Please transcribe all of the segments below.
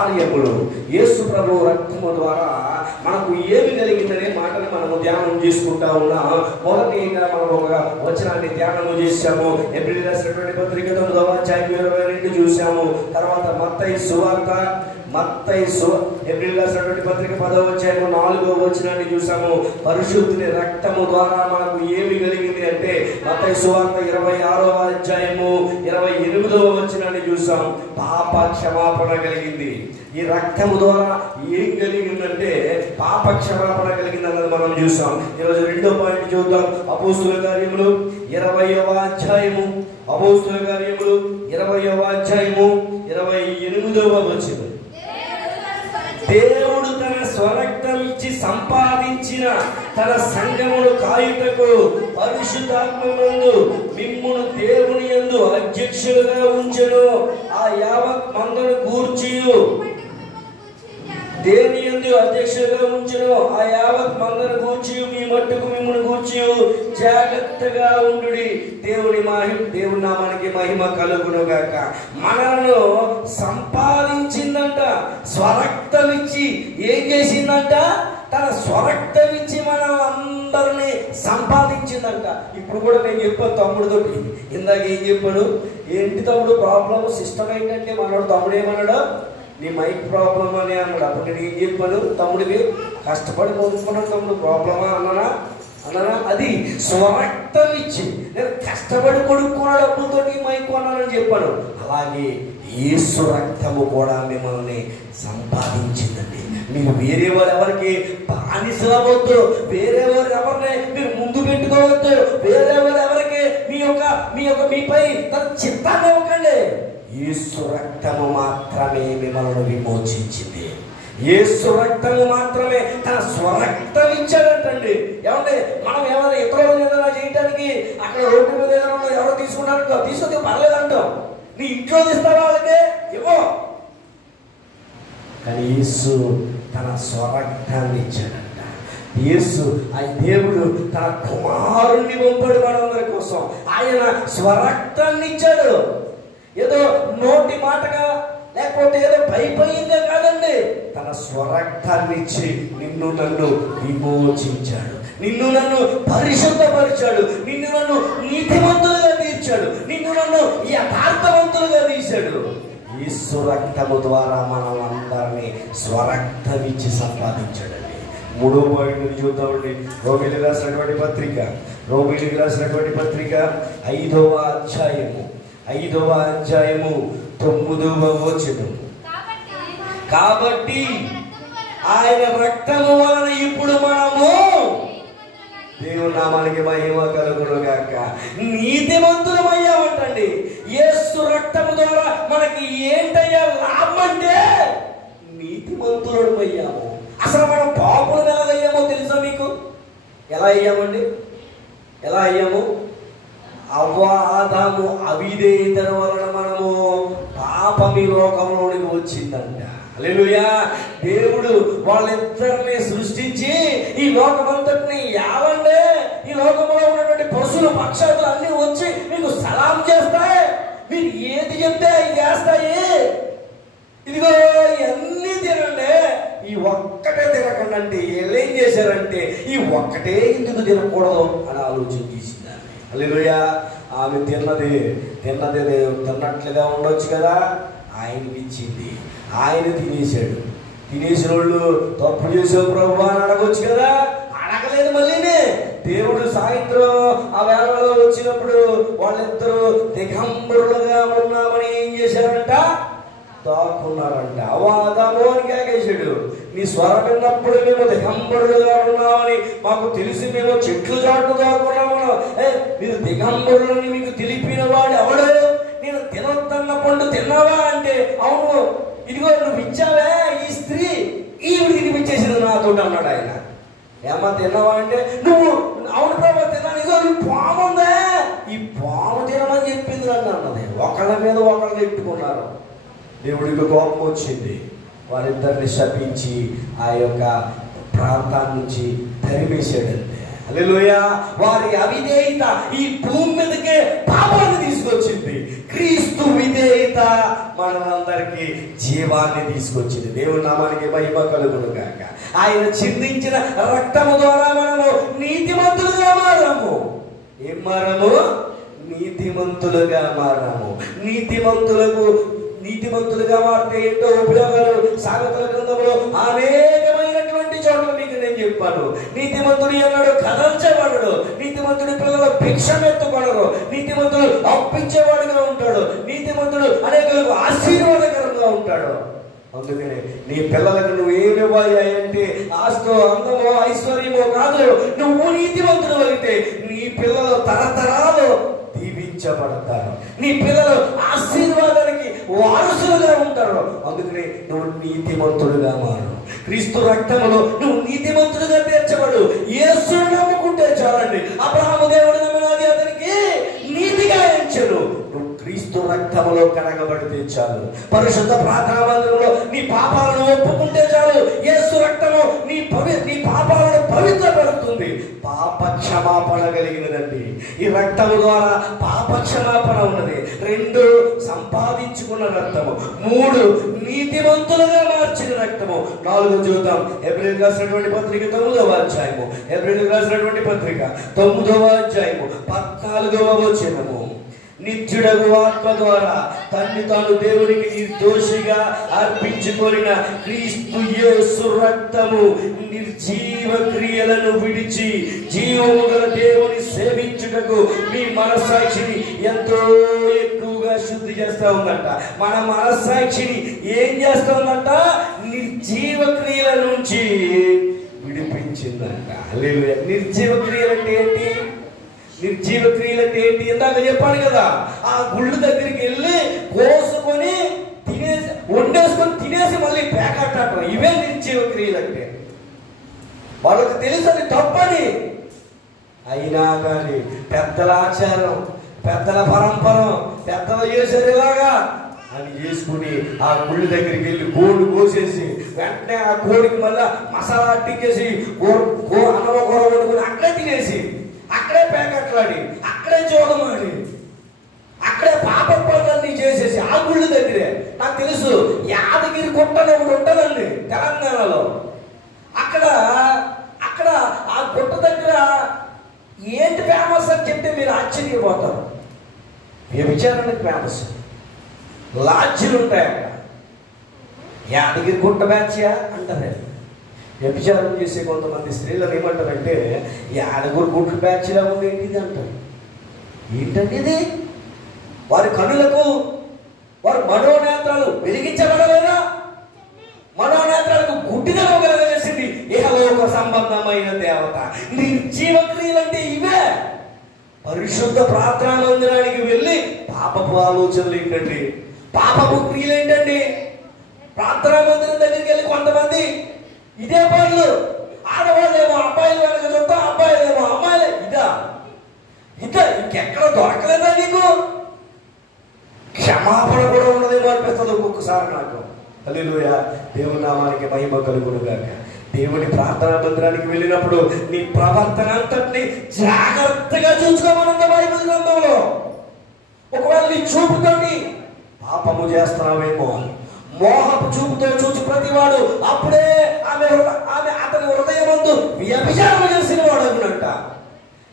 కార్యములు యేసు ప్రభు రక్తము ద్వారా మనకు ఏమి కలిగిందనే మాటను మనము ధ్యానం చేసుకుంటా ఉన్నాం. మొదటిగా మనం ఒక వచనాన్ని ధ్యానము చేశాము. ఎబ్రిల్ రాసినటువంటి పత్రిక 9వ అధ్యాయం 22 చూసాము. తర్వాత మత్తయి సువార్త ఎబ్రిల్ రాసినటువంటి పత్రిక 10వ అధ్యాయం 4వ వచనాన్ని చూసాము. పరిశుద్ధుని రక్తము ద్వారా మనకు ఏమి కలిగింది అంటే మత్తయి సువార్త 26వ అధ్యాయము 28వ వచనాన్ని చూసాం. పాప క్షమాపణ కలిగింది. ఈ రక్తము ద్వారా ఏం కలిగిందంటే పాప క్షమాపణ కలిగిందన్నది మనం చూసాం. ఈరోజు రెండో పాయింట్ చూద్దాం. అపోస్తుల కార్యములు 20వ అధ్యాయము 28వ వచనం. దేవుడు తన స్వరక్తం ఇచ్చి సంపాదించిన తన సంఘమును కాయుటకు పరిశుద్ధాత్మనందు మిమ్మును దేవుని యందు అధ్యక్షులుగా ఉంచెను. ఆ యావత్ మందను గూర్చియు దేవుని యందు అధ్యక్షులుగా ఉంచెను. ఆ యావత్ మందను గూర్చియు మీ మట్టుకు మిమ్మును గూర్చియు జాగ్రత్తగా ఉండుడి. దేవుని నామానికి మహిమ కలుగును గాక. మనలను సంపాదించిందంట, స్వరక్తం ఇచ్చి ఏం చేసిందంట? తన స్వరక్తం ఇచ్చి మనం అందరినీ సంపాదించిందంట. ఇప్పుడు కూడా నేను చెప్పాను తమ్ముడితోటి, ఇందాక ఏం చెప్పాడు? ఏంటి తమ్ముడు ప్రాబ్లం? సిస్టమ్ ఏంటంటే మనోడు తమ్ముడు ఏమన్నాడు? నీ మైక్ ప్రాబ్లమ్ అని అన్నాడు. అప్పుడు నేను ఏం చెప్పాను? తమ్ముడికి కష్టపడి కొనుక్కున్నాడు తమ్ముడు, ప్రాబ్లమా అన్నానా? అది స్వరక్తం ఇచ్చి నేను కష్టపడి కొనుక్కున్న డబ్బులతో మైక్ కొన్నానని చెప్పాను. అలాగే యేసు రక్తము కూడా మిమ్మల్ని సంపాదించిందండి. మీరు వేరే వారు ఎవరికి బానిసలు అవ్వద్దు, వేరే వారు ఎవరిని మీరు ముందు పెట్టుకోవద్దు, వేరే వారు ఎవరికి మీపై తన చిత్తాన్ని ఇవ్వకండి. యేసు రక్తము మాత్రమే మిమ్మల్ని విమోచించింది. యేసు రక్తము మాత్రమే తన స్వరక్తం ఇచ్చాడంటండి. ఏమంటే మనం ఏమైనా ఇతరులు ఏదైనా చేయడానికి అక్కడ రోడ్డు మీద ఏదైనా ఎవరో తీసుకుంటారు, తీసుకుంటే పర్లేదంటాం. నీ ఇంట్లో తీస్తారా వాళ్ళకే ఇవ్వ. కానీ యేసు తన స్వరక్తాన్ని ఇచ్చాడంట. యేసు ఆ దేవుడు తన కుమారుణ్ణి పంపాడు మనందరి కోసం. ఆయన స్వరక్తాన్ని ఇచ్చాడు. ఏదో నోటి మాటగా లేకపోతే ఏదో పైగా కాదండి, తన స్వరక్తాన్ని ఇచ్చి నిన్ను నన్ను విమోచించాడు, నిన్ను నన్ను పరిశుద్ధపరిచాడు, నిన్ను నన్ను నీతిమంతులుగా తీర్చాడు, నిన్ను నన్ను యథార్థవంతులుగా తీశాడు. యేసు రక్తము ద్వారా మనం అందరినీ స్వరక్తం ఇచ్చి సంపాదించాడండి. మూడో పాయింట్ చూద్దామండి. రోమిలికి రాసినటువంటి పత్రిక 5వ అధ్యాయము 9వ వచనం. కాబట్టి ఆయన రక్తము వలన ఇప్పుడు మనము దేవుని నామానికి మహిమ కలుగును గాక నీతిమంతులమయ్యామంటండి. యేసు రక్తము ద్వారా మనకి ఏంటయ్యా లాభం అంటే నీతిమంతులమయ్యాము. అసలు మనం పాపులు ఎలాగయ్యామో తెలుసా మీకు? ఎలా అయ్యామండి? అవ్వాదాము అవిధేయత వలన మనము పాపమి లోకంలోనికి వచ్చిందంట. హల్లెలూయా. దేవుడు వాళ్ళిద్దరిని సృష్టించి ఈ లోకమంతటిని యావండి, ఈ లోకంలో ఉన్నటువంటి పశువులు పక్షాలు అన్ని వచ్చి మీకు సలాం చేస్తాయి, మీరు ఏది చెప్తే అవి చేస్తాయి, ఇదిగో అన్నీ తినండి, ఈ ఒక్కటే తినకండి అంటే వీళ్ళు ఏం చేశారంటే ఈ ఒక్కటే ఎందుకు తినకూడదు అని ఆలోచన చేసింది. హల్లెలూయా. ఆమె తిన్నట్లుగా ఉండొచ్చు కదా, ఆయనకి ఇచ్చింది, ఆయన తినేశాడు. తినేసిన వాళ్ళు తప్పు చేసావు ప్రభు అని అడగొచ్చు కదా, అడగలేదు. మళ్ళీనే దేవుడు సాయంత్రం ఆ వేళలో వచ్చినప్పుడు వాళ్ళిద్దరూ దిగంబరులుగా ఉన్నామని ఏం చేశారంట? దాక్కున్నారంట. అవాదము అని కేకేశాడు. నీ స్వరం విన్నప్పుడు మేము దిగంబరులుగా ఉన్నామని మాకు తెలిసి మేము చెట్లు చాటు దాక్కున్నాము. మీరు దిగంబరులని మీకు తెలిపిన వాడు ఎవడు? నేను తినొద్దన్న పండు తిన్నావా అంటే అవును, ఇదిగో నువ్వు ఇచ్చావే ఈ స్త్రీ, ఈవిడ తినిపించేసింది నాతో అన్నాడు ఆయన. ఏమా తిన్నావా అంటే నువ్వు అవును ప్రభు తిన్నాను, ఇదిగో ఈ పాము ఉందే, ఈ పాము తినమని చెప్పింది నన్ను అన్నది. ఒకళ్ళ మీద ఒకళ్ళు ఎట్టుకున్నారు. దేవుడికి కోపం వచ్చింది. వారిద్దరిని శపించి ఆ యొక్క ప్రాంతాన్ని నుంచి తరిమేశాడంటే హల్లెలూయా. వారి అవిధేయత ఈ భూమి మీదకే పాపాన్ని తీసుకొచ్చింది. క్రీస్తు విధేయత మనందరికీ జీవాన్ని తీసుకొచ్చింది. దేవుని నామానికి మహిమ కలుగును గాక. ఆయన చిందించిన రక్తము ద్వారా మనము నీతిమంతులుగా మారాము. ఏం మారాము? నీతిమంతులుగా మారాము. నీతిమంతులుగా మారితే ఏంటో ఉపయోగాలు సామెతల గ్రంథంలో అనేకమైనటువంటి చోట్ల మీకు నేను చెప్పాను. నీతిమంతుడు అన్నాడు కదల్చేవాడు, నీతిమంతుడి పిల్లలు భిక్షమెత్తుకొనరు, నీతిమంతుడు అప్పించేవాడుగా ఉంటాడు, నీతిమంతుడు అనేకులకు ఆశీర్వాదకరంగా ఉంటాడు. అందుకనే నీ పిల్లలకు నువ్వు ఏమివ్వాలి అంటే ఆస్తో అందమో ఐశ్వర్యమో కాదు, నువ్వు నీతిమంతుడు అయితే నీ పిల్లలు తరతరాలు దీవించబడతారు, నీ పిల్లలు ఆశీర్వాదానికి వారసులుగా ఉంటారు. అందుకని నువ్వు నీతిమంతుడుగా మారు. క్రీస్తు రక్తములో నువ్వు నీతిమంతుడుగా తీర్చబడు. యేసును నమ్ముకుంటే చాలండి. అబ్రహాము దేవుడు నమ్మినది అతనికి నీతిగా ఎంచెను. నువ్వు క్రీస్తు రక్తములో కడగబడితే చాలు. పరిశుద్ధ ప్రార్థనా మందిరంలో నీ పాపాలను ఒప్పుకుంటే చాలు. యేసు రక్తము నీ పాపాలను పవిత్రపడుతుంది. పాప క్షమాపణ కలిగినదండి ఈ రక్తము ద్వారా. పాప క్షమాపణ ఉన్నది. 2 సంపాదించుకున్న రక్తము. 3 నీతిమంతులుగా మార్చిన రక్తము. 4 చూద్దాం. హెబ్రీయులకు రాసినటువంటి పత్రిక 9వ అధ్యాయము. హెబ్రీయులకు రాసినటువంటి పత్రిక 9వ అధ్యాయము 14వ వచనము. నిత్యుడగు ఆత్మ ద్వారా తన్ని తాను దేవునికి నిర్దోషిగా అర్పించుకొనిన క్రీస్తు యేసు రక్తము నిర్జీవ క్రియలను విడిచి జీవము గల దేవుని సేవించుటకు మీ మనస్సాక్షిని ఎంతో ఎక్కువగా శుద్ధి చేస్తా ఉందంట. మన మనస్సాక్షిని ఏం చేస్తా ఉందంట? నిర్జీవ క్రియల నుంచి విడిపించిందంట. హల్లెలూయా. నిర్జీవ క్రియలు అంటే ఏంటి? నిర్జీవ క్రియలు అంటే ఏంటి? ఇందాక చెప్పాను కదా, ఆ గుళ్ళు దగ్గరికి వెళ్ళి కోసుకొని తినేసి వండేసుకొని తినేసి మళ్ళీ పేకట్టడం, ఇవే నిర్జీవ క్రియలు అంటే. వాళ్ళకి తెలుసు అది తప్పని, అయినా కానీ పెద్దల ఆచారం, పెద్దల పరంపరం, పెద్దలు చేశారు ఇలాగా అని చేసుకుని ఆ గుళ్ళు దగ్గరికి వెళ్ళి కోడి కోసేసి వెంటనే ఆ కోడికి మళ్ళీ మసాలా అట్టించేసి అన్నవ కూర వండుకుని అక్కడే తినేసి, అక్కడే పేకట్లాడి, అక్కడే చూడమాడి, అక్కడే పాప పనులన్నీ చేసేసి ఆ గుళ్ళు దగ్గరే. నాకు తెలుసు యాదగిరి గుట్టని ఒకటి ఉంటుందండి తెలంగాణలో. అక్కడ ఆ గుట్ట దగ్గర ఏంటి ఫేమస్ అని చెప్తే మీరు ఆశ్చర్యపోతారు. వ్యభిచారానికి ఫేమస్ లాడ్జీలు ఉంటాయి అక్కడ. యాదగిరి గుట్ట బ్యాచ్యా అంటారు. వ్యభిచారం చేసే కొంతమంది స్త్రీలను ఏమంటారంటే యాదగిరి గుట్ట బ్యాచ్లా ఉంది ఏంటిది అంటారు. ఏంటంటే ఇది? వారి కనులకు వారి మనోనేత్రాలు వెలిగించబడలేదా? మనోనేత్రాలకు గుడ్డిదనం కలగజేసింది ఇహలోక సంబంధమైన దేవత. నిర్జీవ క్రియలంటే ఇవే. పరిశుద్ధ ప్రార్థనా మందిరానికి వెళ్ళి పాపపు ఆలోచనలు ఏంటండి? పాపపు క్రియలు ఏంటండి? ప్రార్థనా మందిరం దగ్గరికి వెళ్ళి కొంతమంది ఇదే పనులు. ఆడవాళ్ళేమో అబ్బాయిలు వెనక చూస్తా, అబ్బాయిలేమో అమ్మాయిలే. ఇదా ఇంకెక్కడ దొరకలేదా నీకు? క్షమాపణ కూడా ఉన్నదేమో అనిపిస్తుంది ఒక్కొక్కసారి నాకు. హల్లెలూయా. దేవుని నామానికి మహిమ కలుగును గాక. దేవుని ప్రార్థనా మందిరానికి వెళ్ళినప్పుడు నీ ప్రవర్తన అంతటిని జాగ్రత్తగా చూసుకోమనుంది బైబిల్ గ్రంథంలో. ఒకవేళ నీ చూపుతోటి పాపము చేస్తున్నావేమో, మోహపు చూపుతో చూసి ప్రతివాడు అప్పుడే ఆమె అతని హృదయమందు వ్యభిచారం చేసిన వాడు అన్నట్ట.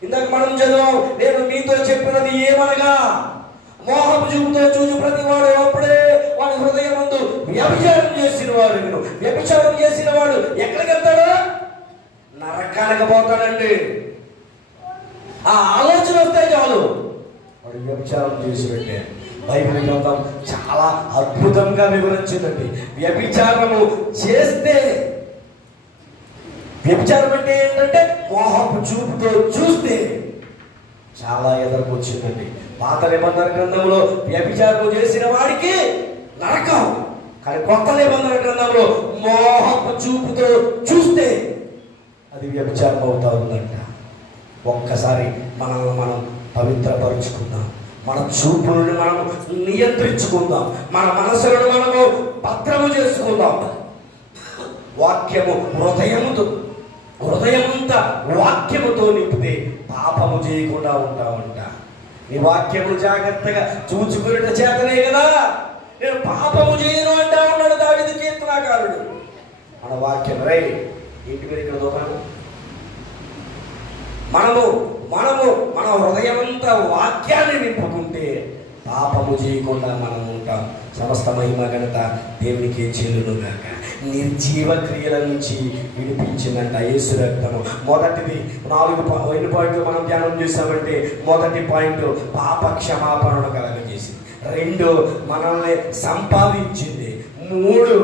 ఇందాక మనం చదివాం, నేను నీతో చెప్పినది ఏమనగా మోహపు చూపుతో చూసి ప్రతివాడు అప్పుడే వాడి హృదయమందు వ్యభిచారం చేసిన వాడు. వ్యభిచారం చేసిన వాడు ఎక్కడికి వెళ్తాడు? నరకానికి పోతాడండి. ఆ ఆలోచన వస్తే చాలు వాడు వ్యభిచారం చేసి పెట్టే. బైబిల్ గ్రంథం చాలా అద్భుతంగా వివరించిందండి. వ్యభిచారము చేస్తే, వ్యభిచారం అంటే ఏంటంటే మోహపు చూపుతో చూస్తే చాలా ఎదుర్కొచ్చిందండి. పాత నిబంధన గ్రంథంలో వ్యభిచారం చేసిన వాడికి నరకం, కానీ కొత్త నిబంధన గ్రంథంలో మోహపు చూపుతో చూస్తే అది వ్యభిచారం అవుతా ఉందంట. ఒక్కసారి మనల్ని మనం పవిత్రపరుచుకుందాం, మన చూపులను మనం నియంత్రించుకుందాం, మన మనసులను మనము భద్రము చేసుకుందాం. వాక్యము హృదయమంతా వాక్యముతో నింపితే పాపము చేయకుండా ఉంటామంట. నీ వాక్యము జాగ్రత్తగా చూచుకునేట చేతనే కదా నేను పాపము చేయను అంటా ఉన్నాడు దావీదు కీర్తనాకారుడు. మన వాక్యం రై ఇంటి మీద ఇక్కడ దోకాను మన హృదయమంతా వాక్యాన్ని నింపుకుంటే పాపము చేయకుండా మనం ఉంటాం. సమస్త మహిమ ఘనత దేవునికి చెల్లును గాక. నిర్జీవ క్రియల నుంచి విడిపించిందంట యేసు రక్తము. మొదటిది 4 పాయింట్లు మనం ధ్యానం చేసామంటే, మొదటి పాయింట్ పాప క్షమాపణను కలగజేసింది. 2 మనల్ని సంపాదించింది. 3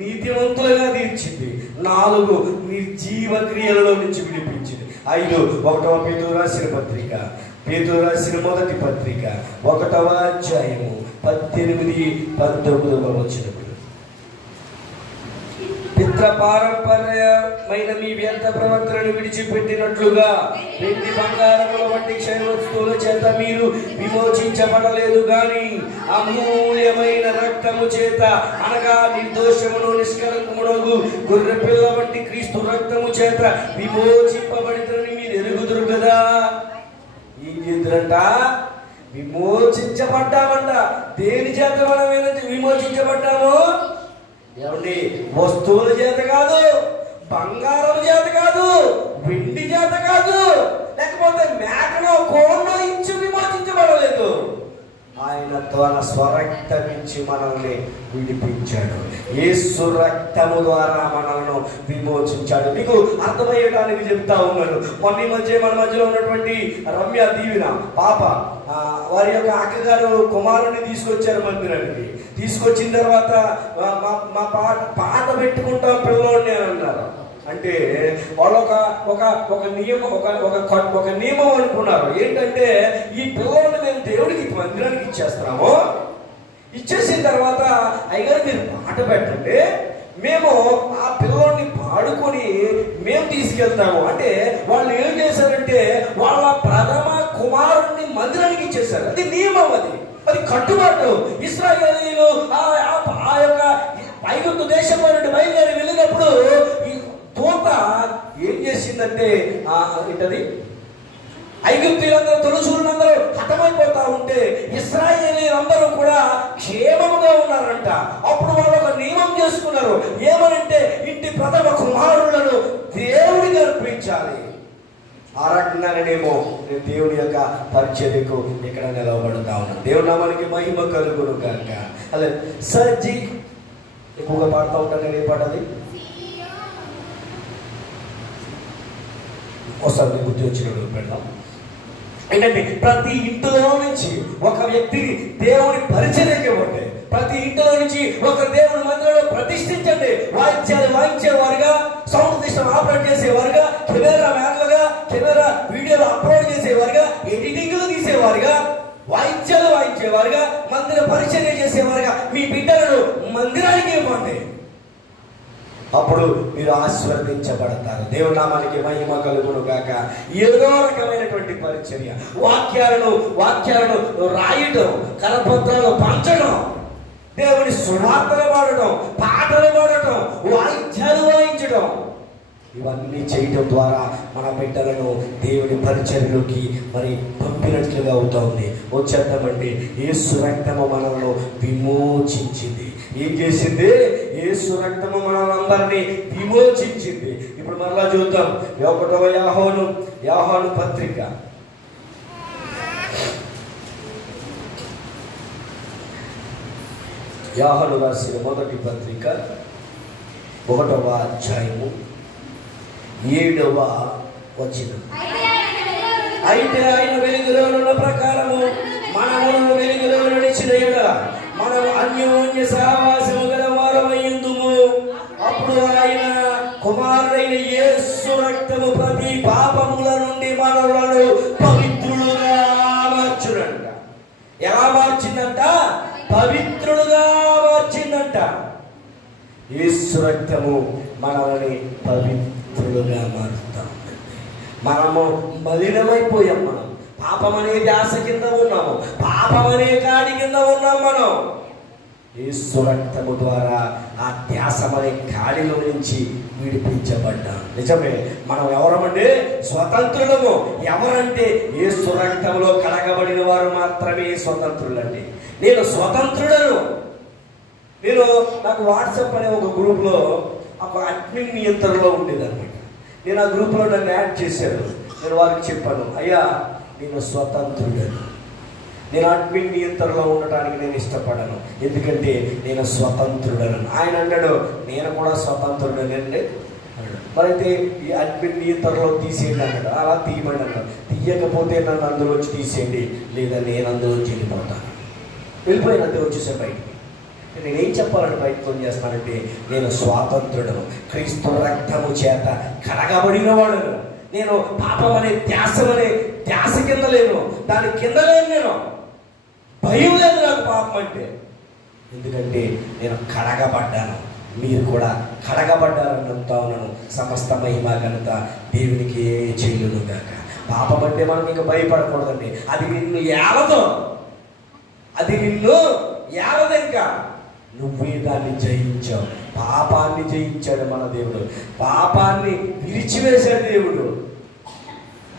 నీతివంతులుగా తీర్చింది. 4 నిర్జీవ క్రియలలో నుంచి విడిపించింది. 5 1వ పేతురు రాసిన పత్రిక, పేతురు రాసిన మొదటి పత్రిక 1వ అధ్యాయము 18-19 వచనములు. పితృపారంపర్యమైన మీ వ్యర్థ ప్రవర్తనను విడిచిపెట్టినట్లుగా వెండి బంగారముల వంటి క్షయ వస్తువుల చేత మీరు విమోచించబడలేదు గాని అమూల్యమైన రక్తము చేత, అనగా నిర్దోషమును నిష్కలంకమునగు గొర్రె పిల్ల వంటి క్రీస్తు రక్తము చేత విమోచింపబడితేని మీరు ఎరుగుదురు కదా. ఏం చేద్దురంట? విమోచించబడ్డామంట. దేని చేత మనం విమోచించబడ్డాము? ఏమండి, వస్తువుల చేత కాదు, బంగారం చేత కాదు, వెండి చేత కాదు, లేకపోతే మేకనో కోడో ఇచ్చి విమోచించబడలేదు. ఆయన ద్వారా స్వరక్తం ఇచ్చి మనల్ని విడిపించాడు. యేసు రక్తము ద్వారా మనల్ని విమోచించాడు. మీకు అర్థమయ్యడానికి చెప్తా ఉన్నాను. మన మధ్యలో ఉన్నటువంటి రమ్య దీవెన పాప, వారి యొక్క అక్కగారు కుమారుని తీసుకొచ్చారు మందిరానికి. తీసుకొచ్చిన తర్వాత మా పాట పెట్టుకుంటాం పిల్లోడిని అని అన్నారు. అంటే వాళ్ళు ఒక నియమం అనుకున్నారు. ఏంటంటే ఈ పిల్లోడిని మేము దేవుడికి మందిరానికి ఇచ్చేస్తున్నాము, ఇచ్చేసిన తర్వాత అయ్యగారు మీరు పాట పెట్టండి, మేము ఆ పిల్లోడిని పాడుకొని మేము తీసుకెళ్తాము. అంటే వాళ్ళు ఏం చేశారంటే వాళ్ళ ప్రథమ కుమారుడిని మందిరానికి ఇచ్చేశారు. అది నియమం, అది కట్టుబాటు. ఇశ్రాయేలీయులు ఆ యొక్క ఐగుప్తు దేశంలో నుండి బయలుదేరి వెళ్ళినప్పుడు ఈ దూత ఏం చేసిందంటే ఏంటది, ఐగుప్తీయులందరూ తొలుచూళ్ళందరూ హతమైపోతా ఉంటే ఇశ్రాయేలీయులందరూ కూడా క్షేమముగా ఉన్నారంట. అప్పుడు వాళ్ళు ఒక నియమం చేసుకున్నారు. ఏమనంటే ఇంటి ప్రథమ కుమారులను దేవుడికి అర్పించాలి. ఆ రకంగానేమో నేను దేవుడి యొక్క పరిచర్యకు ఇక్కడ నిలవబడుతా ఉన్నాను. దేవుడి నామానికి మహిమ కలుగును కనుక. అలా సజ్జి ఎక్కువగా పాడుతూ ఉంటాను. నేను ఏ పాట అది ఒకసారి గుర్తు వచ్చినప్పుడు పెడతాం. ఏంటంటే ప్రతి ఇంటిలో నుంచి ఒక వ్యక్తిని దేవుని పరిచర్యకి ఇవ్వండి. ప్రతి ఇంటిలో నుంచి ఒక దేవుని మందిరంలో ప్రతిష్ఠించండి. వాయిద్యాలు వాయించేవారుగా, సౌండ్ సిస్టమ్ ఆపరేట్ చేసేవారుగా, కెమెరా మ్యాన్లుగా, కెమెరా వీడియోలు అప్లోడ్ చేసేవారుగా, ఎడిటింగ్లు తీసేవారుగా, వాయిద్యాలు వాయించేవారుగా, మందిర పరిచర్య చేసేవారుగా మీ బిడ్డలను మందిరానికి ఇవ్వండి. అప్పుడు మీరు ఆశీర్వదించబడతారు. దేవుని నామానికి మహిమ కలుగును గాక. ఏదో రకమైనటువంటి పరిచర్య, వాక్యాలను రాయటం, కరపత్రాలు పంచడం, దేవుని సువార్తలు పాడటం, పాటలు పాడటం, వాయిద్యాలు వాయించడం, ఇవన్నీ చేయటం ద్వారా మన బిడ్డలను దేవుని పరిచర్యలోకి మరి పంపినట్లుగా అవుతుంది. వచ్చేద్దామండి. యేసు రక్తము మనల్ని విమోచించింది. ఏం చేసింది? యేసు రక్తము మనల్ని విమోచించింది. ఇప్పుడు మరలా చూద్దాం. 1వ యోహాను పత్రిక, యోహాను రాసిన మొదటి పత్రిక 1వ అధ్యాయము 7వ వచనం. అయితే ఆయన వెలుగులో ఉన్న ప్రకారము మనము వెలుగులో నడిచిన యెడల మనము అన్యోన్య సహవాసము గల వారమయ్యుందుము. అప్పుడు ఆయన కుమారుడైన యేసు రక్తము ప్రతి పాపముల నుండి మనలను పవిత్రులుగా మార్చునంట. ఎలా మార్చిందంట? పవిత్రులుగా మార్చిందంట. యేసు రక్తము మనల్ని పవిత్రులుగా మారుతాం. మనము మలినమైపోయాం. మనం పాపం అనే ధ్యాస కింద ఉన్నాము, పాపం అనే కాడి కింద ఉన్నాం. మనం యేసు రక్తము ద్వారా ఆ ధ్యాసమనే గాలిలో నుంచి విడిపించబడ్డాం. నిజమే, మనం ఎవరమంటే స్వతంత్రులము. ఎవరంటే యేసు రక్తములో కడగబడిన వారు మాత్రమే స్వతంత్రులండి. నేను స్వతంత్రుడను. నాకు వాట్సాప్ అనే ఒక గ్రూప్లో ఒక అడ్మిన్ నియంత్రణలో ఉండేదన్నమాట. నేను ఆ గ్రూప్లో నన్ను యాడ్ చేశాను. నేను వారికి చెప్పాను, అయ్యా నేను స్వతంత్రుడను, నేను అడ్మిన్ నియంత్రణలో ఉండటానికి నేను ఇష్టపడను, ఎందుకంటే నేను స్వతంత్రుడను. ఆయన అన్నాడు, నేను కూడా స్వతంత్రుడనండి. మరైతే ఈ అడ్మిన్ నియంత్రణలో తీసేయండి అన్నాడు. అలా తీయమని అన్నాడు. తీయకపోతే నన్ను అందులోంచి తీసేయండి, లేదా నేను అందులోంచి వెళ్ళిపోతాను. వెళ్ళిపోయిన అంతే వచ్చేసే బయటికి. నేనేం చెప్పాలని ప్రయత్నం చేస్తానంటే, నేను స్వాతంత్రుడను, క్రీస్తు రక్తము చేత కడగబడిన వాడును. నేను పాపం అనే ధ్యాస కింద లేను, దాని కింద లేను. నేను భయం లేదు నాకు పాపం అంటే, ఎందుకంటే నేను కడగబడ్డాను. మీరు కూడా కడగబడ్డారని నమ్ముతా ఉన్నాను. సమస్త మహిమ ఘనత దేవునికి చెల్లును గాక. పాపం అంటే మనం ఇంకా భయపడకూడదండి. అది నిన్ను ఏలదు, ఇంకా నువ్వే దాన్ని జయించావు. పాపాన్ని జయించాడు మన దేవుడు. పాపాన్ని విరిచివేశాడు దేవుడు.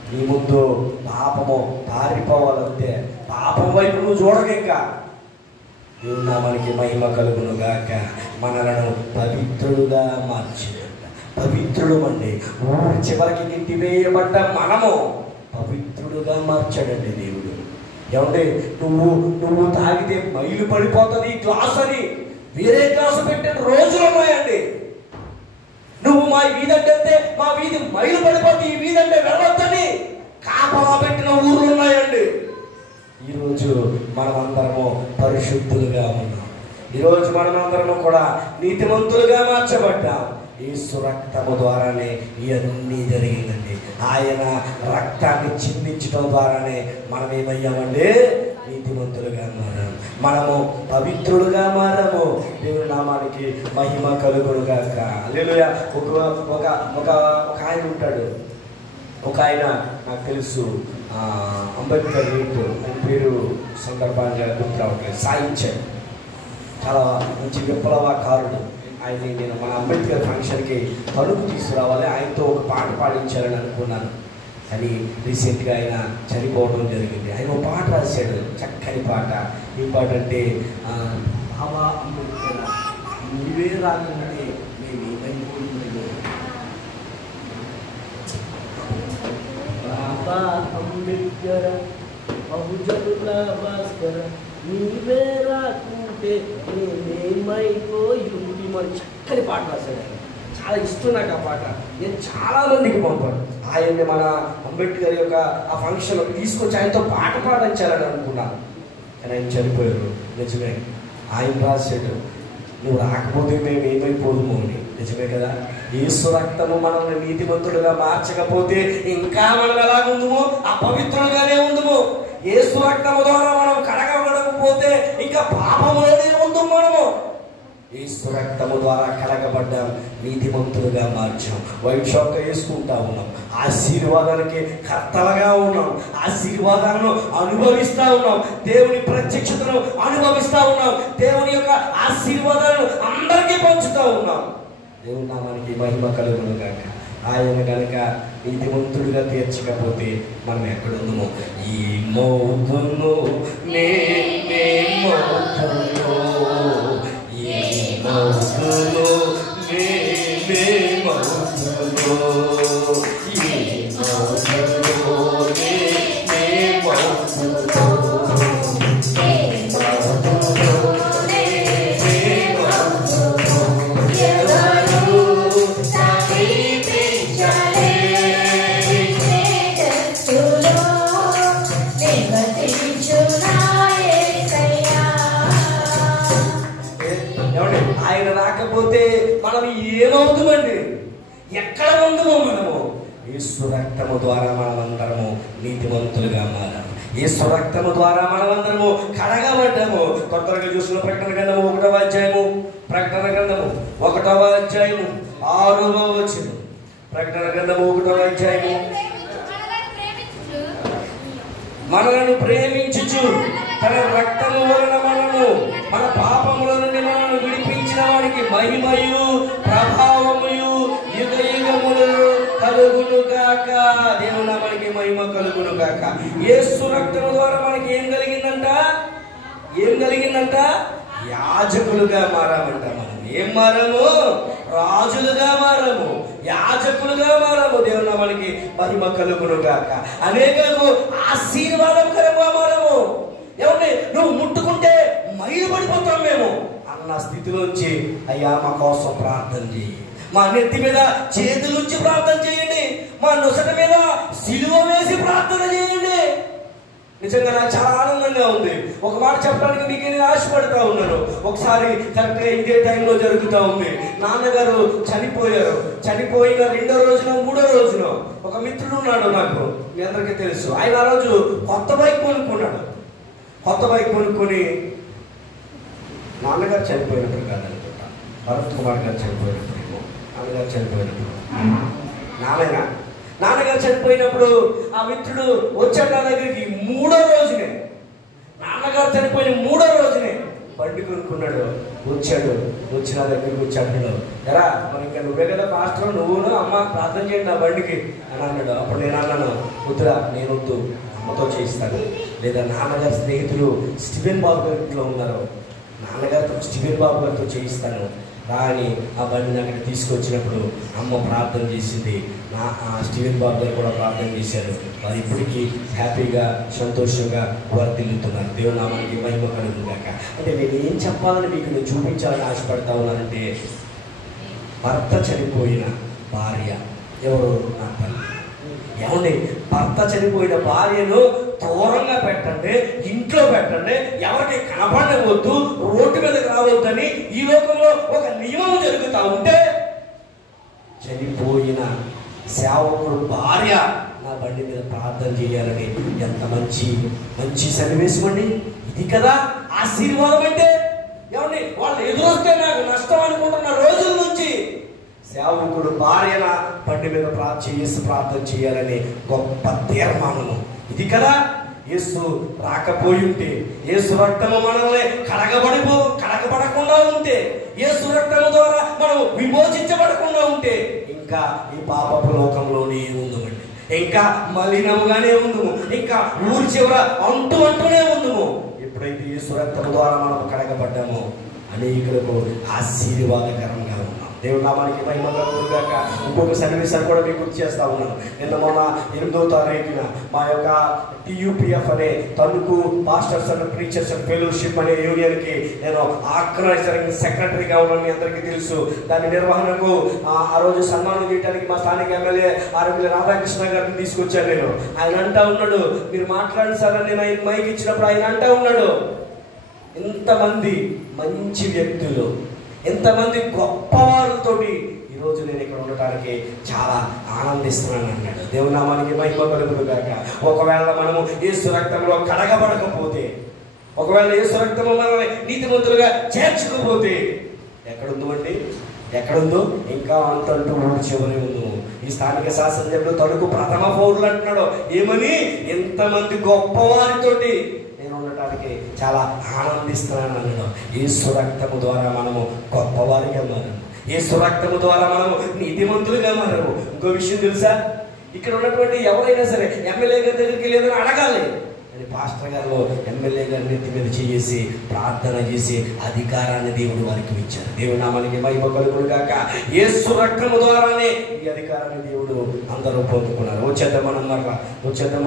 నీ ముందు పాపము పారిపోవాలంటే పాపం వైపు నువ్వు చూడక, ఇంకా దేవుని నామానికి మహిమ కలుగును గాక. మనలను పవిత్రుడుగా మార్చిందంట. పవిత్రుడు అండి, ఊరి చివరికి గిట్టి వేయబడ్డ మనము పవిత్రుడుగా మార్చాడండి దేవుడు. ఏమంటే నువ్వు తాగితే మైలు పడిపోతుంది ఈ గ్లాస్ అని వేరే గ్లాసు పెట్టిన రోజులు ఉన్నాయండి. నువ్వు మా వీధంటే మా వీధి మైలు పడిపోతే ఈ వీధంటే వెళ్ళొద్దని కాపలా పెట్టిన ఊర్లు ఉన్నాయండి. ఈరోజు మనమందరము పరిశుద్ధులుగా ఉన్నాం. ఈరోజు మనమందరము కూడా నీతిమంతులుగా మార్చబడ్డాం. యేసు రక్తము ద్వారానే ఇవన్నీ జరిగిందండి. ఆయన రక్తాన్ని చిందించడం ద్వారానే మనం ఏమయ్యామండి? నీతిమంతులుగా మారాము, మనము పవిత్రులుగా మారాము. దేవుని నామానికి మహిమ కలుగునుగాక. హల్లెలూయా. ఒక ఆయన ఉంటాడు, ఒక ఆయన నాకు తెలుసు, అంబేద్కర్ యూత్, ఆయన పేరు సందర్భంగా గుర్తు రావట్లేదు, సాయించాడు. చాలా మంచి విప్లవకారుడు. ఆయన నేను మన అంబేద్కర్ ఫంక్షన్కి తలుపు తీసుకురావాలి, ఆయనతో ఒక పాట పాడించాలని అనుకున్నాను. కానీ రీసెంట్గా ఆయన చనిపోవడం జరిగింది. ఆయన ఒక పాట రాశాడు, చక్కని పాట. ఈ పాట అంటే, బాబా అంబేద్కర్ నీవే రాకుంటే మేము ఏమైపోయింది, బాబా అంబేద్కర్ బహుజనుల భాస్కర నీవే రాకుంటే మేమేమైపోయి. మరి చక్కని పాట రాశాడు ఆయన. చాలా ఇష్టం నాకు ఆ పాట. నేను చాలా మందికి పంపాను. ఆయన్ని మన అంబేద్కర్ యొక్క ఆ ఫంక్షన్ తీసుకొచ్చి ఆయనతో పాట పాడించాలని అనుకున్నాను. కానీ ఆయన చనిపోయారు. నిజమే, ఆయన రాశాడు, నువ్వు రాకపోతే మేము ఏమైపోదుము అని. నిజమే కదా. యేసు రక్తము మనల్ని నీతిమంతులుగా మార్చకపోతే ఇంకా మనం ఎలాగుందుము? అపవిత్రులుగానే ఉందుము. యేసు రక్తము ద్వారా మనం కడగబడకపోతే ఇంకా పాపములోనే ఉందుము మనము. యేసు రక్తము ద్వారా కడగబడ్డాం, నీతిమంతులుగా మార్చాం. వైట్ షాక్ వేసుకుంటా ఉన్నాం, ఆశీర్వాదానికి కర్తలుగా ఉన్నాం, ఆశీర్వాదాలను అనుభవిస్తూ ఉన్నాం, దేవుని ప్రత్యక్షతను అనుభవిస్తూ ఉన్నాం, దేవుని యొక్క ఆశీర్వాదాలను అందరికీ పంచుతూ ఉన్నాం. దేవుని నామానికి మహిమ కలుగును గాక. ఆయన కనుక నీతిమంతుడిగా తీర్చకపోతే మనం ఎక్కడుందమో? ఈ మౌతును నేనే మౌతును, ఈ మౌతును నేనే మౌతును, ఈ మౌతును నేనే మౌతును. ఆయన రాకపోతే మనం ఏమవుతామండి? ఎక్కడ ఉందమో మనము? యేసు రక్తము ద్వారా మనమందరము నీతిమంతులుగా మారాము. యేసు రక్తము ద్వారా మనమందరము కడగబడ్డాము. కొత్తగా చూసిన ప్రకటన గ్రంథము 1వ అధ్యాయము, ప్రకటన గ్రంథము 1వ అధ్యాయము 6వ వచనం. ప్రకటన గ్రంథము 1వ అధ్యాయము, మనలను ప్రేమించుచు తన రక్తము వలన మనము మన పాపములను మహిమయు ప్రభావముయు యుగ యుగములు కలుగును గాక. దేవుని నామానికి మహిమ కలుగును గాక. యేసు రక్తము ద్వారా మనకి ఏం కలిగిందంట? యాజకులుగా మారామంట. మనం ఏం మారాము? రాజులుగా మారాము, యాజకులుగా మారాము. దేవుని నామానికి మహిమ కలుగును గాక. అనేకలకు ఆశీర్వాదకరంగా మారాము. ఏమంటే నువ్వు ముట్టుకుంటే మైలు పడిపోతాం మేము అన్న స్థితిలోంచి, అయ్యా మా కోసం ప్రార్థన చేయి, మా నెత్తి మీద చేతులుంచి ప్రార్థన చేయండి, మా నొసట మీద సిలువ వేసి ప్రార్థన చేయండి. నిజంగా నాకు చాలా ఆనందంగా ఉంది. ఒక మాట చెప్పడానికి మీకు నేను ఆశపడతా ఉన్నాను. ఒకసారి కరెక్ట్గా ఇదే టైంలో జరుగుతూ ఉంది. నాన్నగారు చనిపోయారు. చనిపోయిన 2వ రోజున 3వ రోజున ఒక మిత్రుడు ఉన్నాడు, నాకు మీ అందరికీ తెలుసు. ఆయన ఆ రోజు కొత్త బైక్ కొనుక్కున్నాడు. కొత్త బైక్ కొనుక్కొని, నాన్నగారు చనిపోయినప్పుడు కాదనుకుంటా, భరత్ కుమార్ గారు చనిపోయినప్పుడు, నాన్నగారు చనిపోయినప్పుడు, నాన్నగారు చనిపోయినప్పుడు ఆ మిత్రుడు వచ్చాడు నా దగ్గరికి. 3వ రోజునే, నాన్నగారు చనిపోయిన 3వ రోజునే బండి కొనుక్కున్నాడు. వచ్చాడు, వచ్చిన దగ్గరికి వచ్చాడు. ఎరా మరి ఇంకా నువ్వే కదా పాస్టర్, నువ్వును అమ్మ ప్రార్థన చేయండి నా బండికి అని అన్నాడు. అప్పుడు నేను అన్నాను, వద్దురా, నేను వద్దు, అమ్మతో చేయిస్తాను. లేదా నాన్నగారి స్నేహితులు స్టీవెన్ బాబు గారిలో ఉన్నారు, నాన్నగారితో స్టీవెన్ బాబు గారితో చేయిస్తాను కానీ ఆ బండిని అక్కడికి తీసుకొచ్చినప్పుడు అమ్మ ప్రార్థన చేసింది, స్టీవెన్ బాబు గారు కూడా ప్రార్థన చేశారు. వారు ఇప్పటికీ హ్యాపీగా సంతోషంగా వర్ధిల్లుతున్నారు. దేవుని నామానికి మహిమ కలుగుగాక. అంటే నేను ఏం చెప్పాలని మీకు నేను చూపించాలని ఆశపడతా ఉన్నానంటే, భర్త చనిపోయిన భార్య ఎవరు? నా తల్లి. ఏమండి, భర్త చనిపోయిన భార్యను దూరంగా పెట్టండి, ఇంట్లో పెట్టండి, ఎవరికి కనపడవద్దు, రోడ్డు మీదకి రావద్దని ఈ లోకంలో ఒక నియమం జరుగుతూ ఉంటే, చనిపోయిన సేవకుడు భార్య నా బండి మీద ప్రార్థన చేయాలని ఎంత మంచి సన్నివేశం అండి. ఇది కదా ఆశీర్వాదం అంటే. ఏమండి, వాళ్ళు ఎదురొస్తే నాకు నష్టం అనుకుంటున్న రోజుల నుంచి సేవకుడు భార్యన బండి మీద ప్రార్థన చేయాలని గొప్ప తీర్మానము. ఇది కదా యేసు రాకపోయి ఉంటే, యేసు రక్తము మనల్ని కడగబడకుండా ఉంటే, యేసు రక్తము ద్వారా మనం విమోచించబడకుండా ఉంటే, ఇంకా ఈ పాపపు లోకంలోనే ఉందమండి, ఇంకా మలినముగానే ఉందము, ఇంకా ఊరి చివర అంటూనే ఉందము. ఎప్పుడైతే యేసు రక్తము ద్వారా మనం కడగబడ్డామో అనేకులకు ఆశీర్వాదకరంగా ఉన్నాం. దేవుని నామానికి మహిమ కలుగుగాక. ఇంకొక సన్నివేశాన్ని కూడా మీకు గుర్తు చేస్తా ఉన్నాను. నిన్న మొన్న 8వ తారీఖున మా యొక్క TUPF అనే Tanuku pastors and preachers and fellowship అనే యూనియన్కి నేను ఆర్గనైజరింగ్ సెక్రటరీగా ఉన్నాను, మీ అందరికీ తెలుసు. దాని నిర్వహణకు ఆ రోజు సన్మానం చేయడానికి మా స్థానిక ఎమ్మెల్యే ఆర్ఎంఎల్ఏ రాధాకృష్ణ గారిని తీసుకొచ్చాను నేను. ఆయన అంటా ఉన్నాడు, మీరు మాట్లాడండి సార్ అని నేను ఆయన మైక్ ఇచ్చినప్పుడు ఆయన అంటా ఉన్నాడు, ఇంతమంది మంచి వ్యక్తులు, ఎంతమంది గొప్పవారితోటి ఈరోజు నేను ఇక్కడ ఉండటానికి చాలా ఆనందిస్తున్నాను అన్నాడు. దేవుని నామానికి మహిమ కలుగుగాక. ఒకవేళ మనము యేసు రక్తంలో కడగబడకపోతే, ఒకవేళ యేసు రక్తము మనల్ని నీతిమంతులుగా చేర్చుకోకపోతే ఎక్కడుందో ఇంకా అంతంటూ చివరి ఉందో. ఈ స్థానిక శాసనసభ్యులు తణుకు ప్రథమ పౌరులు అంటున్నాడు. ఏమని? ఎంతమంది గొప్పవారితోటి ఉండటానికి చాలా ఆనందిస్తున్నాను అన్నాడు. యేసు రక్తము ద్వారా మనము గొప్పవారిగా మారాము, యేసు రక్తము ద్వారా మనము నీతిమంతులుగా మారాము. ఇంకో విషయం తెలుసా, ఇక్కడ ఉన్నటువంటి ఎవరైనా సరే ఎమ్మెల్యే గారి దగ్గరికి లేదని అడగాలి అని పాస్టర్ గారు ఎమ్మెల్యే గారి నెత్తి మీద చేసి ప్రార్థన చేసి అధికారాన్ని దేవుడు వారికి ఇచ్చారు. దేవుడి నామానికి మహిమ కలుగుగాక. యేసు రక్తము ద్వారానే ఈ అధికారాన్ని దేవుడు అందరూ పొందుకున్నారు. వచ్చేద్దాం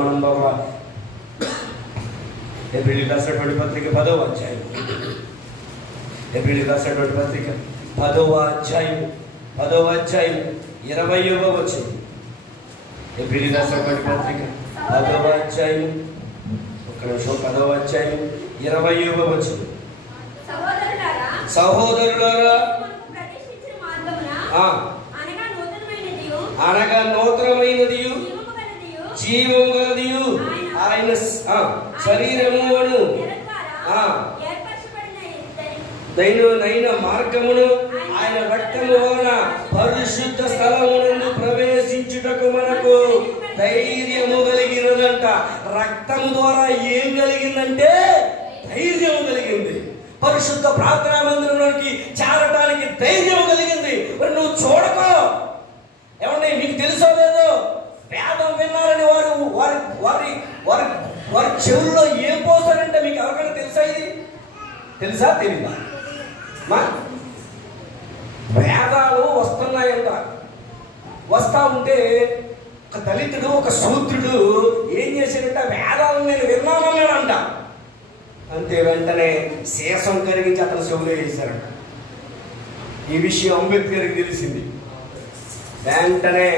మనం మరలా ఏప్రిల్ రాసినటువంటి పత్రిక 10వ అధ్యాయం, ఏప్రిల్ రాసినటువంటి పత్రిక 10వ అధ్యాయం 20వ వచనం. ఏప్రిల్ రాసినటువంటి పత్రిక 10వ అధ్యాయం 20వ వచనం. సహోదరులారా, అనగా నూతనమైనదియు జీవము గలదియు ఆయన శరీరమును దైన మార్గమును ఆయన రక్తము వలన పరిశుద్ధ స్థలమునందు ప్రవేశించుటకు మనకు ధైర్యము కలిగినదంట. రక్తము ద్వారా ఏం కలిగిందంటే ధైర్యము కలిగింది. పరిశుద్ధ ప్రార్థనా మందిరంలోనికి చేరడానికి ధైర్యం కలిగింది. మరి నువ్వు చూడకో. ఏమంటే మీకు తెలుసో లేదో, వేదం విన్నారని వారి చెవుల్లో ఏం పోస్తారంటే మీకు ఎవరికైనా తెలుసా? ఇది తెలుసా? తెలీదా? వేదాలు వస్తున్నాయంట. వస్తా ఉంటే ఒక దళితుడు, ఒక శూద్రుడు ఏం చేశాడంట, వేదాలను నేను విన్నానన్నాడంట. అంతే, వెంటనే శేషం కరిగించి అతను చెవులో వేశారంట. ఈ విషయం అంబేద్కర్కి తెలిసింది. వెంటనే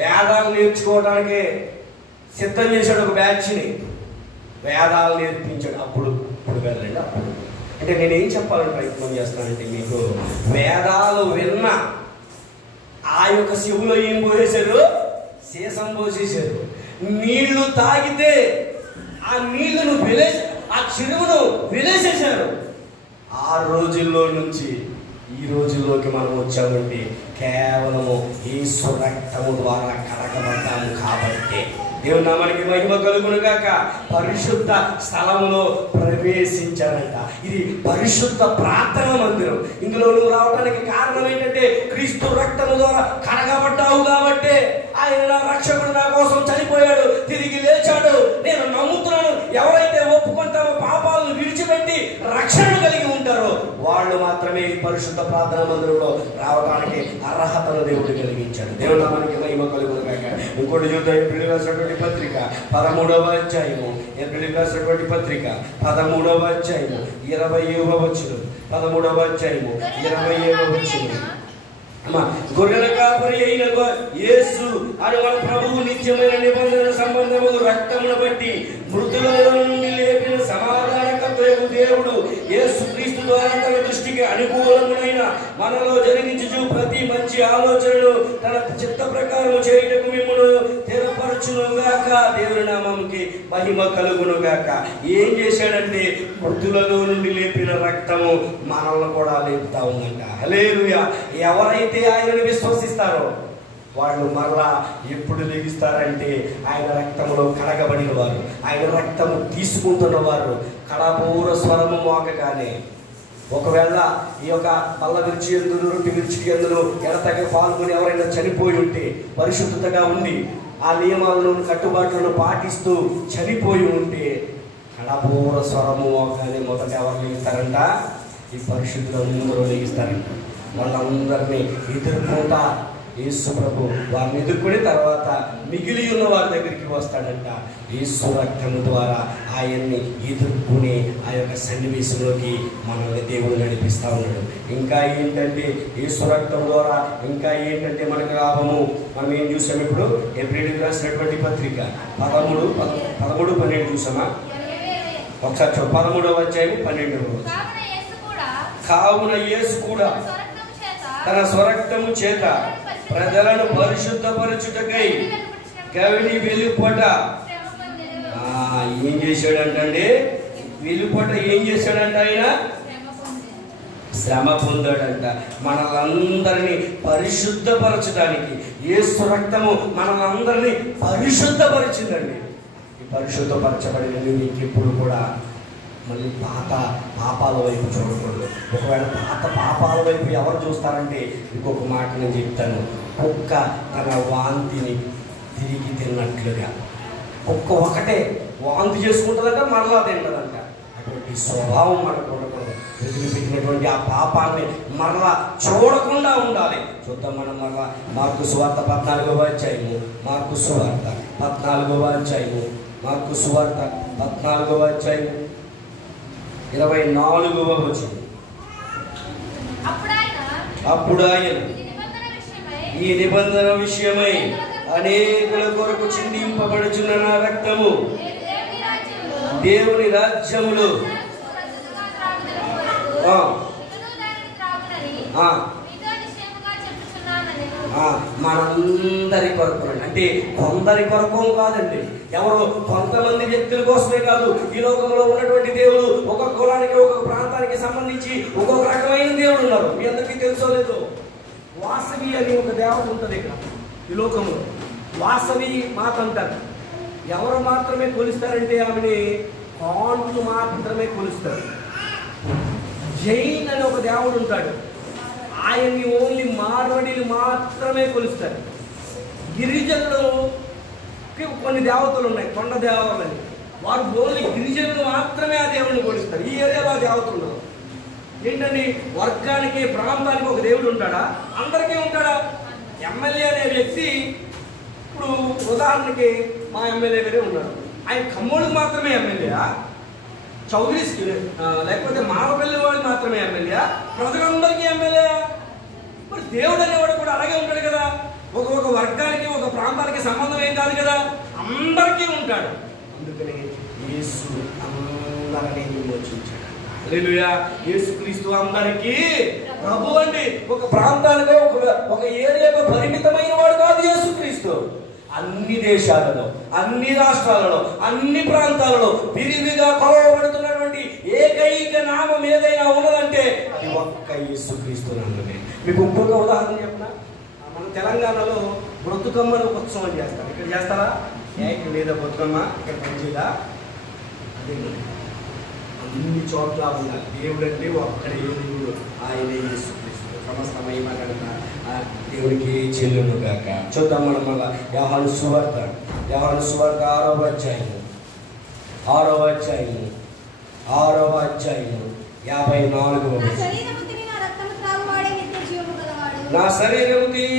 వేదాలు నేర్చుకోవడానికి సిద్ధం చేశాడు ఒక బ్యాచ్ని. వేదాలు నేర్పించాడు. అప్పుడు వెళ్ళండి. అప్పుడు అంటే నేనేం చెప్పాలని ప్రయత్నం చేస్తానంటే, మీకు వేదాలు విన్న ఆ యొక్క చెవులో ఏం పోసేశారు? శేషం పోసేశారు. నీళ్లు తాగితే ఆ నీళ్లను ఆ చెరువును వెలేసేశారు. ఆ రోజుల్లో నుంచి ఈ రోజుల్లోకి మనం వచ్చామంటే కేవలము యేసు రక్తము ద్వారా కడగబడ్డాము కాబట్టి. దేవుని నామానికి మహిమ కలుగును గాక. పరిశుద్ధ స్థలములో ప్రవేశించారంట. ఇది పరిశుద్ధ ప్రార్థనా మందిరం. ఇందులో నువ్వు రావడానికి కారణం ఏంటంటే, క్రీస్తు రక్తము ద్వారా కడగబడ్డావు కాబట్టి. ఆయన నా రక్షకుడు, నా కోసం చనిపోయాడు, తిరిగి లేచాడు, నేను నమ్ముతున్నాను. ఎవరైతే ఒప్పుకుంటారో, పాపాలను విడిచిపెట్టి రక్షణ కలిగి ఉంటారో వాళ్ళు మాత్రమే ఈ పరిశుద్ధ ప్రార్థనా మందిరంలో రావడానికి అర్హతను దేవుడు కలిగించాడు. దేవుని నామానికి మహిమ కలుగును గాక. ఇంకోటి చూద్దాం. ఏప్రిల్ రాసినటువంటి పత్రిక 13వ అధ్యాయము, ఏప్రిల్ రాసినటువంటి పత్రిక 13వ అధ్యాయము 20వ వచనం, 13వ అధ్యాయము 20వ వచనం. గొర్రెల కాపరి అయిన యేసు అని మన ప్రభువు నిత్యమైన నిబంధన సంబంధము రక్తమును బట్టి మృతులలో నుండి లేపిన సమాధానకర్తయగు దేవుడు యేసు క్రీస్తు ద్వారా తన దృష్టికి అనుకూలమునైన మనలో జరిగించు ప్రతి మంచి ఆలోచనను తన చిత్త ప్రకారము చేయుటకు మిమ్మును స్థిరపరచునుగాక. దేవుని నామముకి మహిమ కలుగునుగాక. ఏం చేశాడంటే, మృతులలో నుండి లేపిన రక్తము మనల్ని కూడా లేపుతా ఉందంట. హల్లెలూయా. ఎవరైతే ఆయనను విశ్వసిస్తారో వాళ్ళు మరలా ఎప్పుడు లెగిస్తారంటే, ఆయన రక్తములో కడగబడిన వారు, ఆయన రక్తము తీసుకుంటున్న వారు కడపూర స్వరము మోగగానే. ఒకవేళ ఈ యొక్క పళ్ళ విరిచి ఎందును, రొట్టె విరిచి ఎందును ఎడతగా పాల్గొని ఎవరైనా చనిపోయి ఉంటే, పరిశుద్ధతగా ఉండి ఆ నియమాలను కట్టుబాట్లను పాటిస్తూ చనిపోయి ఉంటే, కడపూర స్వరము మోగగానే మొదట ఎవరు లెగిస్తారంట? ఈ పరిశుద్ధులందరూ లెగిస్తారంట. వాళ్ళందరినీ ఎదుర్కొంటా యేసు ప్రభు వారిని ఎదుర్కొని తర్వాత మిగిలి ఉన్న వారి దగ్గరికి వస్తాడంట. యేసు రక్తము ద్వారా ఆయన్ని ఎదుర్కొనే ఆ యొక్క సన్నివేశంలోకి మనల్ని దేవుడు నడిపిస్తా ఉన్నాడు. ఇంకా ఏంటంటే, యేసు రక్తం ద్వారా ఇంకా ఏంటంటే మనకు లాభము. మనం ఏం చూసాం ఇప్పుడు? ఏప్రిల్ రాసినటువంటి పత్రిక 13:12 చూసామా? ఒకసారి 13వ అధ్యాయం 12వ. కావున యేసు కూడా తన స్వరక్తము చేత ప్రజలను పరిశుద్ధపరచుటకై గవిని వెలుపట ఏం చేశాడంటే, వెలుపట ఏం చేశాడంట? ఆయన శ్రమ పొందాడంట. మనలందరినీ పరిశుద్ధపరచడానికి యేసు రక్తము మనలందరినీ పరిశుద్ధపరిచిందండి. ఈ పరిశుద్ధపరచబడిన నీకు ఎప్పుడు కూడా మళ్ళీ పాత పాపాల వైపు చూడకూడదు. ఒకవేళ పాత పాపాల వైపు ఎవరు చూస్తారంటే, ఇంకొక మాట నేను చెప్తాను. కుక్క తన వాంతిని తిరిగి తిన్నట్లుగా. కుక్క ఒకటే వాంతి చేసుకుంటుందంట, మరలా తింటుందంట. అటువంటి స్వభావం మనకు ఉండకూడదు. వదిలిపెట్టినటువంటి ఆ పాపాన్ని మరలా చూడకుండా ఉండాలి. చూద్దాం మనం మరలా మార్కు సువార్త 14వ అధ్యాయము, మార్కు సువార్త 14వ అధ్యాయము, మార్కు సువార్త 14వ అధ్యాయము 24వ వచనం. అప్పుడు ఆయన ఈ నిబంధన విషయమై అనేకుల కొరకు చిందింపబడుచున్న నా రక్తము దేవుని రాజ్యములో మనందరి కొరకు, అంటే కొందరి కొరకు కాదండి, ఎవరు కొంతమంది వ్యక్తుల కోసమే కాదు. ఈ లోకంలో ఉన్నటువంటి దేవుడు ఒక కులానికి, ఒక ప్రాంతానికి సంబంధించి ఒక్కొక్క రకమైన దేవుడు ఉన్నారు. మీ అందరికీ తెలుసో లేదో, వాసవి అని ఒక దేవత ఉంటుంది ఇక్కడ ఈ లోకంలో. వాసవి మాత అంటారు. ఎవరు మాత్రమే కొలుస్తారంటే ఆమెని కాన్లు మాత్రమే కొలుస్తారు. జైన్ అని ఒక దేవుడు ఉంటాడు. ఆయన్ని ఓన్లీ మార్వడీలు మాత్రమే కొలుస్తారు. గిరిజనులకి కొన్ని దేవతలు ఉన్నాయి, కొండ దేవతలని. వారు ఓన్లీ గిరిజనులు మాత్రమే ఆ దేవుడిని కొలుస్తారు. ఈ ఏరియాలో ఆ దేవతలు ఉన్నారు. ఏంటండి, వర్గానికి ప్రాంతానికి ఒక దేవుడు ఉంటాడా? అందరికీ ఉంటాడా? ఎమ్మెల్యే అనే వ్యక్తి, ఇప్పుడు ఉదాహరణకి మా ఎమ్మెల్యే గారే ఉన్నాడు. ఆయన ఖమ్మోళ్ళకి మాత్రమే ఎమ్మెల్యేయా? చౌదరీస్కి లేకపోతే మానవపల్లి వాళ్ళకి మాత్రమే ఎమ్మెల్యేయా? ప్రజలందరికీ ఎమ్మెల్యేయా? మరి దేవుడు అనేవాడు కూడా అలాగే ఉంటాడు కదా. ఒక వర్గానికి ఒక ప్రాంతానికి సంబంధం ఏం కాదు కదా, అందరికీ ఉంటాడు. అందుకని యేసు అందరినీ విమోచించాడు. హల్లెలూయా. యేసుక్రీస్తు అందరికీ ప్రభు అండి. ఒక ప్రాంతానికి ఒక ఏరియాకు పరిమితమైన వాడు కాదు యేసుక్రీస్తు. అన్ని దేశాలలో, అన్ని రాష్ట్రాలలో, అన్ని ప్రాంతాలలో విరివిగా కొలవబడుతున్నటువంటి ఏకైక నామం ఏదైనా ఉన్నదంటే అది ఒక్క యేసుక్రీస్తు నామమే. మీకు ఇంకొక ఉదాహరణ చెప్పనా? మన తెలంగాణలో బ్రతుకమ్మను ఉత్సవం చేస్తారు. ఇక్కడ చేస్తారా? ఇక్కడ లేదా బతుకమ్మ ఇక్కడ పనిచేయదా? అదే అన్ని చోట్ల ఉండాలి. దేవుడు అంటే ఒక్కడే దేవుడు, ఆయనే యేసుక్రీస్తు. సమస్త మహిమ ఘనత దేవుడికి చెల్లును గాక. చూద్దాం మనం మళ్ళా యోహాను సువార్త 6వ అధ్యాయము 54వ నా శరీరము తిని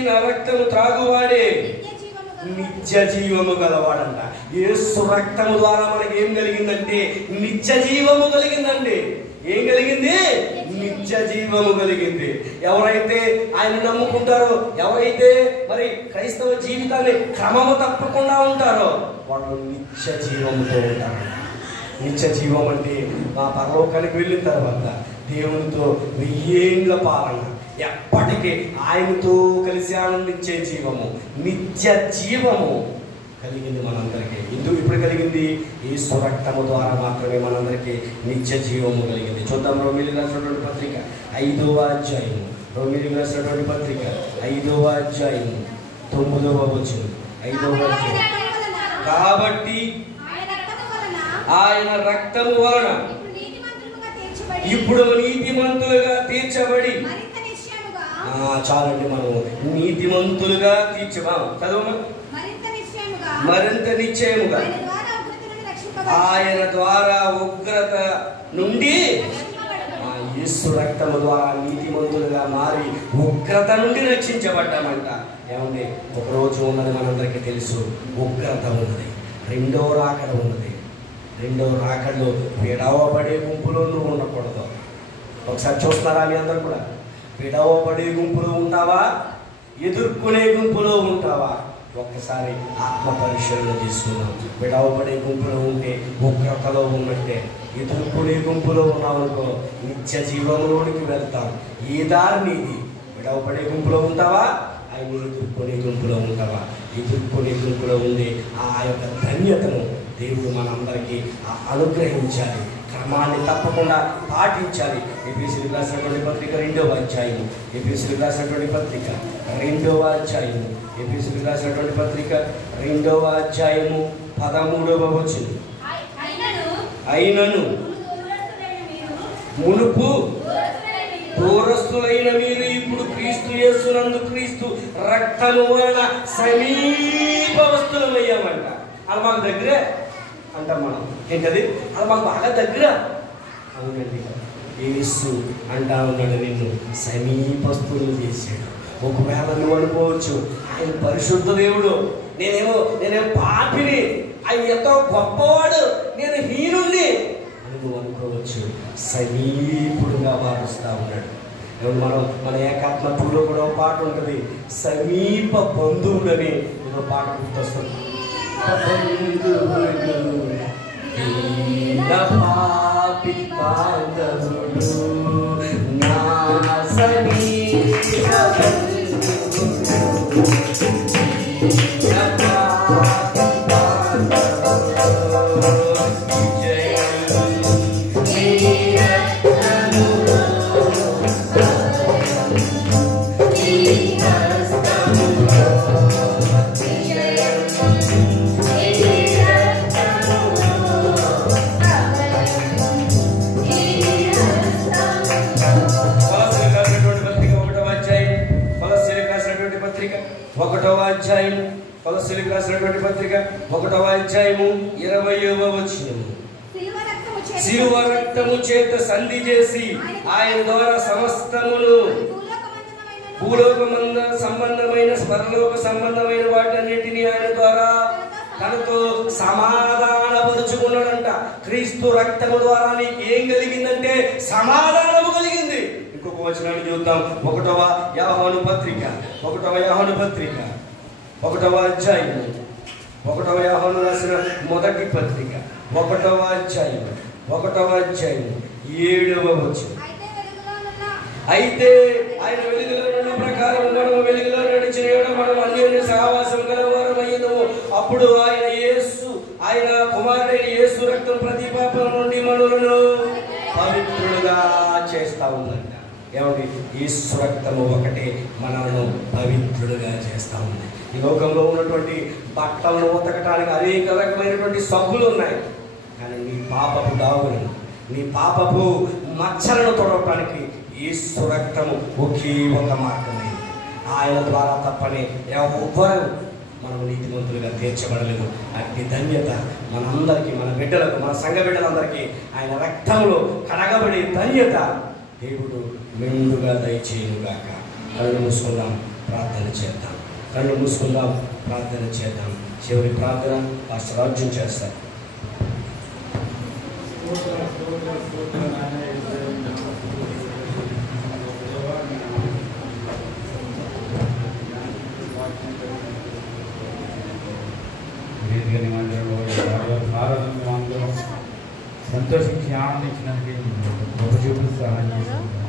నా రక్తము త్రాగువాడే నిత్య జీవము గలవాడంట. యేసు రక్తము ద్వారా మనకి ఏం కలిగిందంటే నిత్య జీవము కలిగిందండి. ఏం కలిగింది? నిత్య జీవము కలిగింది. ఎవరైతే ఆయన నమ్ముకుంటారో, ఎవరైతే మరి క్రైస్తవ జీవితాన్ని క్రమము తప్పకుండా ఉంటారో వాళ్ళు నిత్య జీవముతో ఉంటారు. నిత్య జీవం అంటే మా పరలోకానికి వెళ్ళిన తర్వాత దేవునితో 1000 ఏళ్ల పాలన, ఎప్పటికీ ఆయనతో కలిసి ఆనందించే జీవము, నిత్య జీవము కలిగింది మనందరికీ. ఎందుకు ఇప్పుడు కలిగింది? యేసు రక్తము ద్వారా మాత్రమే మనందరికీ నిత్య జీవము కలిగింది. చూద్దాం రోమీయులకు రాసినటువంటి పత్రిక 5వ అధ్యాయము, రోమీయులకు రాసినటువంటి పత్రిక 5వ అధ్యాయము 9వ వచనం. 5వ అధ్యాయం. కాబట్టి ఆయన రక్తము వలన ఇప్పుడు నీతిమంతులుగా తీర్చబడి, చాలండి, మనం నీతిమంతులుగా చదవమా? మరింత నిశ్చయముగా ఆయన ద్వారా ఉగ్రత నుండి, యేసు రక్తము ద్వారా నీతిమంతులుగా మారి ఉగ్రత నుండి రక్షించబడ్డామంట. ఏమండి, ఒకరోజు ఉన్నది మనందరికీ తెలుసు, ఉగ్రత ఉన్నది, రెండో రాకడ ఉన్నది. రెండో రాకడలో విడవబడే గుంపులో నువ్వు ఉండకూడదు. ఒకసారి చూస్తున్నారా మీ అందరూ కూడా? విడవబడే గుంపులో ఉంటావా? ఎదుర్కొనే గుంపులో ఉంటావా? ఒక్కసారి ఆత్మ పరిశీలన తీసుకున్నాం. విడవబడే గుంపులో ఉంటే ఉగ్రతలో ఉన్నట్టే. ఎదుర్కొనే గుంపులో ఉన్నామనుకో నిత్య జీవంలోనికి వెళ్తాం. ఈ దారి నీది. విడవబడే గుంపులో ఉంటావా? ఆయన ఎదుర్కొనే గుంపులో ఉంటావా? ఎదుర్కొనే గుంపులో ఉండి ఆ యొక్క ధన్యతను దేవుడు మనందరికీ అనుగ్రహించాలి. క్రమాన్ని తప్పకుండా పాటించాలి. ఎఫెసీయులకు రాసినటువంటి పత్రిక 2వ అధ్యాయము, ఎఫెసీయులకు రాసినటువంటి పత్రిక 2వ అధ్యాయము, ఎఫెసీయులకు రాసినటువంటి పత్రిక 2వ అధ్యాయము 13వ వచనం. అయినను మునుపు దూరస్తులైన మీరు ఇప్పుడు క్రీస్తు యేసునందు క్రీస్తు రక్తము వలన సమీపవస్తులమయ్యామంట. అది మాకు దగ్గరే అంటాం మనం. ఏంటది? అది మాకు బాగా దగ్గర. అవునండి, యేసు అంటా ఉన్నాడు, నిన్ను సమీపస్తులు చేశాడు. ఒకవేళ నువ్వు అనుకోవచ్చు, ఆయన పరిశుద్ధ దేవుడు, నేనేమో పాపిని, ఆయన ఎంతో గొప్పవాడు, నేను హీనుణ్ణి అని నువ్వు అనుకోవచ్చు. సమీపుడుగా మారుస్తా ఉన్నాడు. మన ఏకాత్మ 2లో కూడా ఒక పాట ఉంటుంది, సమీప బంధువులని ఒక పాట గుర్తొస్తుంది. పాపి పాండవుడు నా సమీప 1వ అధ్యాయం కొలస్సీయులకు రాసినటువంటి పత్రిక 1వ అధ్యాయము 20వ వచనము. శిలువ రక్తము చేత సంధి చేసి ఆయన ద్వారా సమస్తమును భూలోక సంబంధమైన పరలోక సంబంధమైన వాటన్నిటిని ఆయన ద్వారా తనతో సమాధానపరుచుకున్నాడంట. క్రీస్తు రక్తము ద్వారా నీకు ఏం కలిగిందంటే సమాధానము కలిగింది. ఇంకొక వచనాన్ని చూద్దాం. 1వ యోహాను పత్రిక 1వ అధ్యాయం 1వ యోహాను రాసిన మొదటి పత్రిక 1వ అధ్యాయం 7వ వచనం. అయితే ఆయన వెలుగులో ఉన్న ప్రకారం మనము వెలుగులో నడిచిన మనం అన్యోన్య సహవాసం గలవారమయ్యము. అప్పుడు ఆయన కుమారుడైన యేసు రక్తం ప్రతి పాపం నుండి మనలను పవిత్రులుగా చేస్తా ఉందంట. ఏమండి, యేసు రక్తము ఒకటే మనలను పవిత్రులుగా చేస్తా ఉంది. ఈ లోకంలో ఉన్నటువంటి బట్టలను ఉతకటానికి అనేక రకమైనటువంటి సబ్బులు ఉన్నాయి. కానీ నీ పాపపు దాగులను, నీ పాపపు మచ్చలను తొడవటానికి యేసు రక్తము ఒకే ఒక మార్గమైంది. ఆయన ద్వారా తప్పని ఎవ్వరు మనం నీతిమంతులుగా తీర్చబడలేదు. అట్టి ధన్యత మనందరికీ, మన బిడ్డలకు, మన సంఘ బిడ్డలందరికీ ఆయన రక్తంలో కడగబడే ధన్యత దేవుడు మెండుగా దయచేయుగాక. కళ్ళు మూసుకుందాం, ప్రార్థన చేద్దాం. చివరి ప్రార్థన పాస్టర్ అర్జున్ చేస్తారు. సంతోషించి ఆనందించినందుకు గొప్ప చూపులు సహాయం చేస్తుంది.